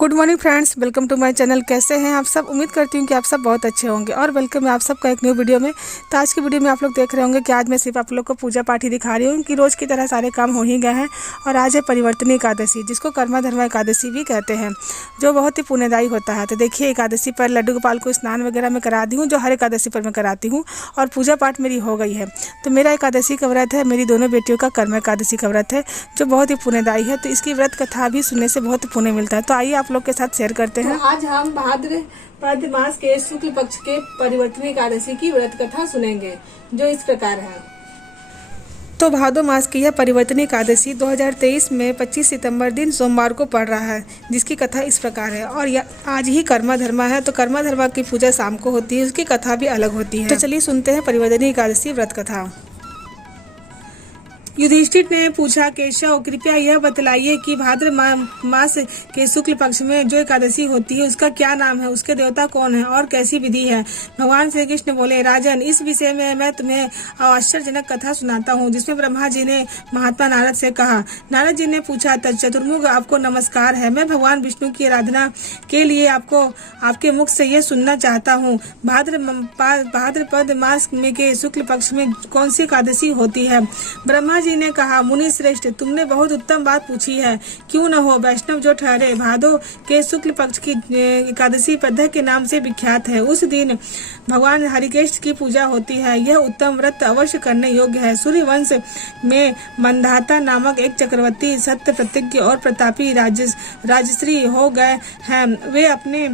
Good morning friends, welcome to my channel. कैसे हैं आप सब? उम्मीद करती हूँ कि आप सब बहुत अच्छे होंगे और वेलकम है आप सबका एक न्यू वीडियो में। तो आज की वीडियो में आप लोग देख रहे होंगे कि आज मैं सिर्फ आप लोग को पूजा पाठ ही दिखा रही हूँ कि रोज़ की तरह सारे काम हो ही गए हैं। और आज है परिवर्तनी एकादशी, जिसको कर्मा धर्मा एकादशी भी कहते हैं, जो बहुत ही पुण्यदायी होता है। तो देखिए, एकादशी पर लड्डू गोपाल को स्नान वगैरह मैं करा दी हूँ, जो हर एकादशी पर मैं कराती हूँ, और पूजा पाठ मेरी हो गई है। तो मेरा एकादशी का व्रत है, मेरी दोनों बेटियों का कर्मा एकादशी का व्रत है, जो बहुत ही पुण्यदायी है। तो इसकी व्रत कथा भी सुनने से बहुत पुण्य मिलता है। तो आइए आप लोग के साथ शेयर करते हैं। तो आज हम भाद्रपद मास के शुक्ल पक्ष के परिवर्तनी एकादशी की व्रत कथा सुनेंगे, जो इस प्रकार है। तो भादो मास की यह परिवर्तनी एकादशी 2023 में 25 सितंबर दिन सोमवार को पड़ रहा है, जिसकी कथा इस प्रकार है। और आज ही कर्मा धर्मा है, तो कर्मा धर्मा की पूजा शाम को होती है, उसकी कथा भी अलग होती है। तो चलिए सुनते हैं परिवर्तनी एकादशी व्रत कथा। युधिष्ठिर ने पूछा, केशव कृपया यह बतलाइए कि भाद्र मास के शुक्ल पक्ष में जो एकादशी होती है उसका क्या नाम है, उसके देवता कौन है और कैसी विधि है। भगवान श्री कृष्ण बोले, राजन, इस विषय में मैं तुम्हें आश्चर्यजनक कथा सुनाता हूँ, जिसमें ब्रह्मा जी ने महात्मा नारद से कहा। नारद जी ने पूछा, चतुर्मुख आपको नमस्कार है। मैं भगवान विष्णु की आराधना के लिए आपके मुख से यह सुनना चाहता हूँ। भाद्रपद मास में के शुक्ल पक्ष में कौन सी एकादशी होती है? ब्रह्मा जी ने कहा, मुनि श्रेष्ठ, तुमने बहुत उत्तम बात पूछी है। क्यों न हो, वैष्णव जो ठहरे। भादो के शुक्ल पक्ष की एकादशी पद्ध के नाम से विख्यात है। उस दिन भगवान हरिकेश की पूजा होती है। यह उत्तम व्रत अवश्य करने योग्य है। सूर्य वंश में मंधाता नामक एक चक्रवर्ती सत्य प्रतिज्ञ और प्रतापी राजश्री हो गए हैं। वे अपने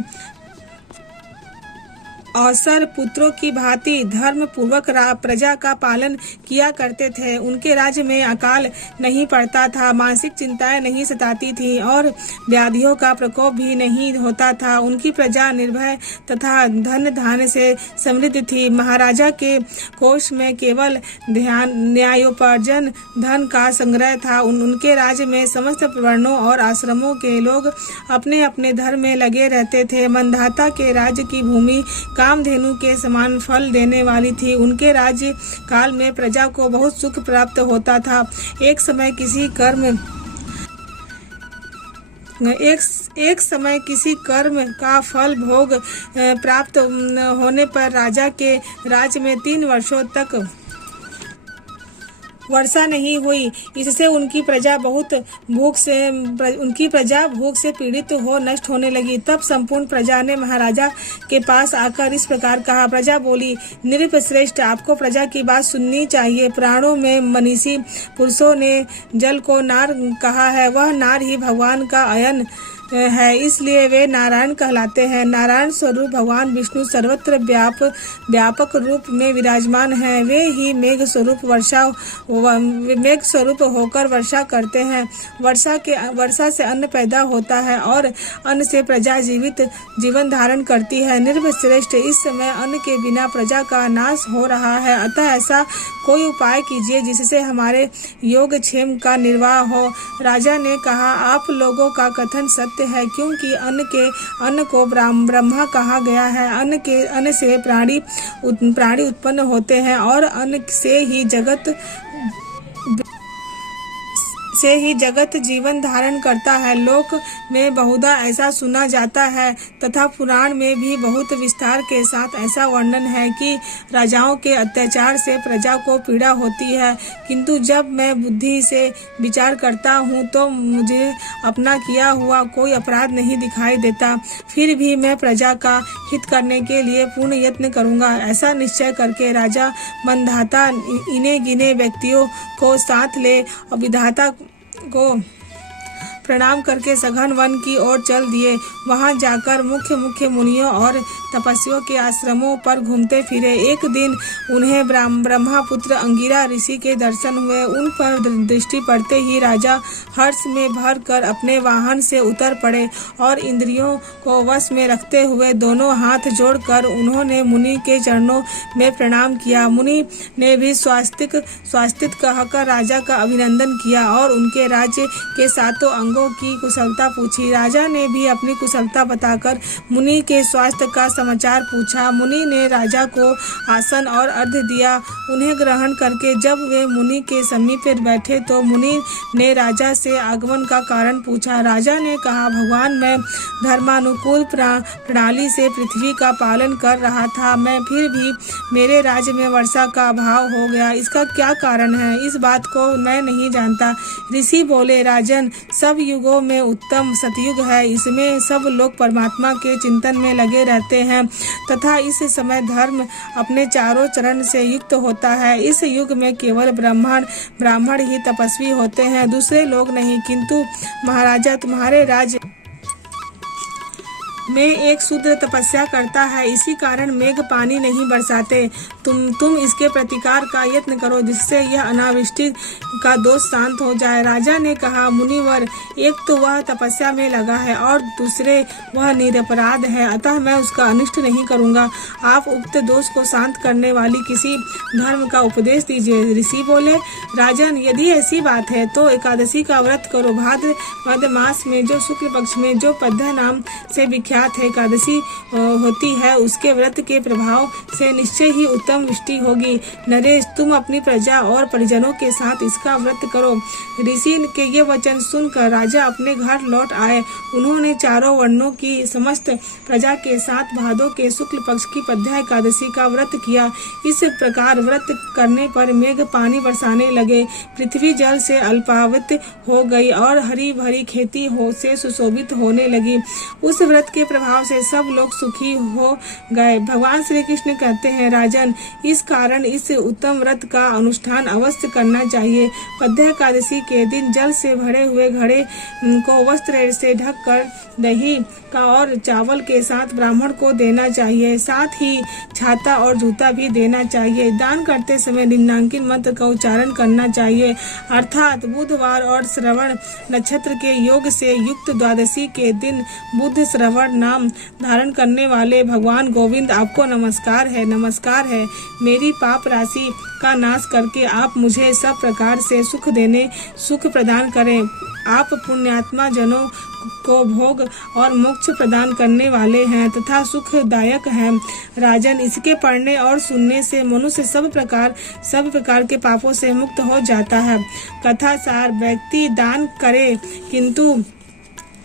अवसर पुत्रों की भांति धर्म पूर्वक प्रजा का पालन किया करते थे। उनके राज्य में अकाल नहीं पड़ता था, मानसिक चिंताएं नहीं सताती थी और व्याधियों का प्रकोप भी नहीं होता था। उनकी प्रजा निर्भय तथा धन धान्य से समृद्ध थी। महाराजा के कोष में केवल न्यायोपार्जन धन का संग्रह था। उनके राज्य में समस्त वर्णों और आश्रमों के लोग अपने अपने धर्म में लगे रहते थे। मंधाता के राज्य की भूमि कामधेनु के समान फल देने वाली थी। उनके राज्य काल में प्रजा को बहुत सुख प्राप्त होता था। एक समय किसी कर्म का फल भोग प्राप्त होने पर राजा के राज्य में 3 वर्षों तक वर्षा नहीं हुई। इससे उनकी प्रजा भूख से पीड़ित हो नष्ट होने लगी। तब संपूर्ण प्रजा ने महाराजा के पास आकर इस प्रकार कहा। प्रजा बोली, नृपश्रेष्ठ, आपको प्रजा की बात सुननी चाहिए। प्राणों में मनीषी पुरुषों ने जल को नार कहा है। वह नार ही भगवान का अयन है, इसलिए वे नारायण कहलाते हैं। नारायण स्वरूप भगवान विष्णु सर्वत्र व्यापक रूप में विराजमान हैं। वे ही मेघ स्वरूप होकर वर्षा करते हैं। वर्षा से अन्न पैदा होता है और अन्न से प्रजा जीवन धारण करती है। निर्भश्रेष्ठ, इस समय अन्न के बिना प्रजा का नाश हो रहा है, अतः ऐसा कोई उपाय कीजिए जिससे हमारे योगक्षेम का निर्वाह हो। राजा ने कहा, आप लोगों का कथन सत्य है, क्योंकि अन्न को ब्रह्मा कहा गया है। अन्न से प्राणी उत्पन्न होते हैं और अन्न से ही जगत जीवन धारण करता है। लोक में बहुधा ऐसा सुना जाता है तथा पुराण में भी बहुत विस्तार के साथ ऐसा वर्णन है कि राजाओं के अत्याचार से प्रजा को पीड़ा होती है। किंतु जब मैं बुद्धि से विचार करता हूँ तो मुझे अपना किया हुआ कोई अपराध नहीं दिखाई देता। फिर भी मैं प्रजा का हित करने के लिए पूर्ण यत्न करूँगा। ऐसा निश्चय करके राजा मंधाता इन्हें गिने व्यक्तियों को साथ ले विधाता को प्रणाम करके सघन वन की ओर चल दिए। वहां जाकर मुख्य मुनियों और तपस्वियों के आश्रमों पर घूमते फिरे। एक दिन उन्हें ब्रह्मापुत्र अंगिरा ऋषि के दर्शन हुए। उन पर दृष्टि पड़ते ही राजा हर्ष में भर कर अपने वाहन से उतर पड़े और इंद्रियों को वश में रखते हुए दोनों हाथ जोड़कर उन्होंने मुनि के चरणों में प्रणाम किया। मुनि ने भी स्वास्तिक कहकर राजा का अभिनंदन किया और उनके राज्य के सातों अंगों अंगों की कुशलता पूछी। राजा ने भी अपनी कुशलता बताकर मुनि के स्वास्थ्य का समाचार पूछा। मुनि ने राजा को आसन और अर्घ्य दिया। उन्हें ग्रहण करके जब वे मुनि के समीप बैठे तो मुनि ने राजा से आगमन का कारण पूछा। राजा ने कहा, भगवान, मैं धर्मानुकूल प्रणाली से पृथ्वी का पालन कर रहा था, मैं फिर भी मेरे राज्य में वर्षा का अभाव हो गया। इसका क्या कारण है? इस बात को मैं नहीं जानता। ऋषि बोले, राजन, सब युगों में उत्तम सतयुग है। इसमें सब लोग परमात्मा के चिंतन में लगे रहते हैं तथा इस समय धर्म अपने चारों चरण से युक्त होता है। इस युग में केवल ब्राह्मण ही तपस्वी होते हैं, दूसरे लोग नहीं। किंतु महाराजा, तुम्हारे राज्य में एक शूद्र तपस्या करता है, इसी कारण मेघ पानी नहीं बरसाते। तुम इसके प्रतिकार का यत्न करो, जिससे यह अनावृष्टि का दोष शांत हो जाए। राजा ने कहा, मुनिवर, एक तो वह तपस्या में लगा है और दूसरे वह निरपराध है, अतः मैं उसका अनिष्ट नहीं करूंगा। आप उक्त दोष को शांत करने वाली किसी धर्म का उपदेश दीजिए। ऋषि बोले, राजन, यदि ऐसी बात है तो एकादशी का व्रत करो। भाद्रपद मास में जो शुक्ल पक्ष में जो पद्या नाम से विख्यात है एकादशी होती है, उसके व्रत के प्रभाव से निश्चय ही उत्तम वृष्टि होगी। नरेश, तुम अपनी प्रजा और परिजनों के साथ इसका व्रत करो। ऋषि के ये वचन सुनकर राजा अपने घर लौट आए। उन्होंने चारों वर्णों की समस्त प्रजा के साथ भादों के शुक्ल पक्ष की पद्या एकादशी का व्रत किया। इस प्रकार व्रत करने पर मेघ पानी बरसाने लगे, पृथ्वी जल से अल्पावृत हो गई और हरी भरी खेती से सुशोभित होने लगी। उस व्रत के प्रभाव से सब लोग सुखी हो गए। भगवान श्री कृष्ण कहते हैं, राजन, इस कारण इस उत्तम व्रत का अनुष्ठान अवश्य करना चाहिए। पद्या एकादशी के दिन जल से भरे हुए घड़े को वस्त्र से ढक कर दही का और चावल के साथ ब्राह्मण को देना चाहिए। साथ ही छाता और जूता भी देना चाहिए। दान करते समय निम्नांकित मंत्र का उच्चारण करना चाहिए, अर्थात बुधवार और श्रवण नक्षत्र के योग से युक्त द्वादशी के दिन बुध श्रवण नाम धारण करने वाले भगवान गोविंद, आपको नमस्कार है, नमस्कार है। मेरी पाप राशि का नाश करके आप मुझे सब प्रकार से सुख प्रदान करें। आप पुण्यात्मा जनों को भोग और मोक्ष प्रदान करने वाले हैं तथा सुखदायक हैं। राजन, इसके पढ़ने और सुनने से मनुष्य सब प्रकार के पापों से मुक्त हो जाता है। कथा सार, व्यक्ति दान करे किंतु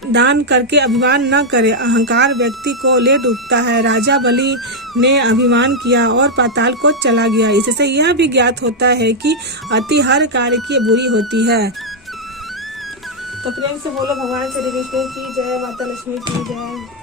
दान करके अभिमान न करे, अहंकार व्यक्ति को ले डूबता है। राजा बलि ने अभिमान किया और पाताल को चला गया। इससे यह भी ज्ञात होता है कि अति हर कार्य की बुरी होती है। तो प्रेम से बोलो, भगवान श्री कृष्ण की जय, माता लक्ष्मी की जय।